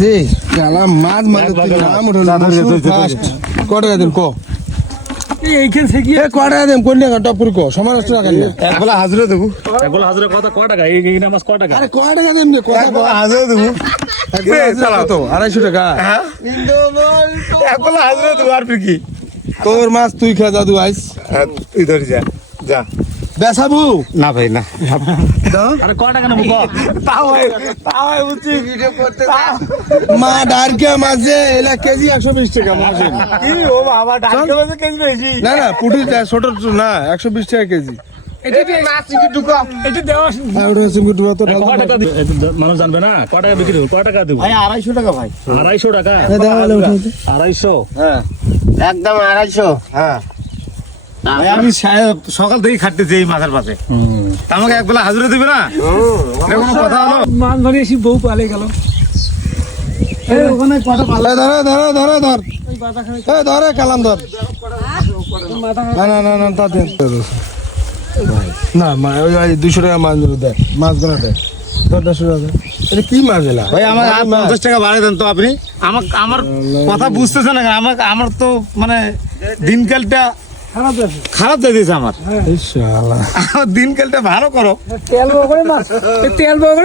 যে গেলা মাছ মানে তুই নাম ফার্স্ট কত টাকা দিন কো? এইখান থেকে এ কত টাকা দিন কোন টাকা টপ করে কো টাকা নিয়ে। একবেলা হাজিরা দেবো। হাজারে কত ক টাকা? এই এই মাছ ক টাকা? আরে কত টাকা দিন কথা একবেলা হাজিরা দেবো। কত আড়াইশো টাকা। একবেলা হাজিরা দেবো আর কি? তোর মাছ তুই খা দাদু আইস। হ্যাঁ, তুই ধরি যা। যা। বেসাবু? না ভাই না। আরে ক টাকা নেব তাও ভাই তাও ভাই বুঝছি। মা ডারকে মাছ যে এলা কেজি একশো বিশ টাকা মাছ কি ও বাবা ডাক্তার কাছে কেজি পেয়েছি না না পুটি ছোট না একশো বিশ টাকা কেজি। মানুষ জানবে না ক টাকা বিক্রি হবে ক টাকা দিব? ভাই আড়াইশো টাকা ভাই। আড়াইশো টাকা? আড়াইশো? হ্যাঁ। একদম আড়াইশো হ্যাঁ। আমি সা- সকাল থেকে খাটতেছি এই মাথার পাশে। আমাকে একবেলা হাজিরা দিবে না? কোনো কথা হলো? মাছ ধরে এসে বউ পালে গেল। ওখানে কটা ধরে ধরে ধরে ধরে। ধর এ ধরে কালাম ধর। না না না না তা দে না মা ওই দুশো টাকা মাছ ধরে দেয় মাছ ধরে দেয় ধর দেড়শো টাকা এটা কি মাছ এলা? ভাই আমার আর পঞ্চাশ টাকা বাড়াই দেন তো আপনি। আমার আমার কথা বুঝতেছেন না আমার আমার তো মানে দিনকালটা খারাপ দিয়ে দিয়েছে আমার। এই শালা দিনকালটা ভালো করো। তেল বগরে করে মাছ। তেল বগরে করে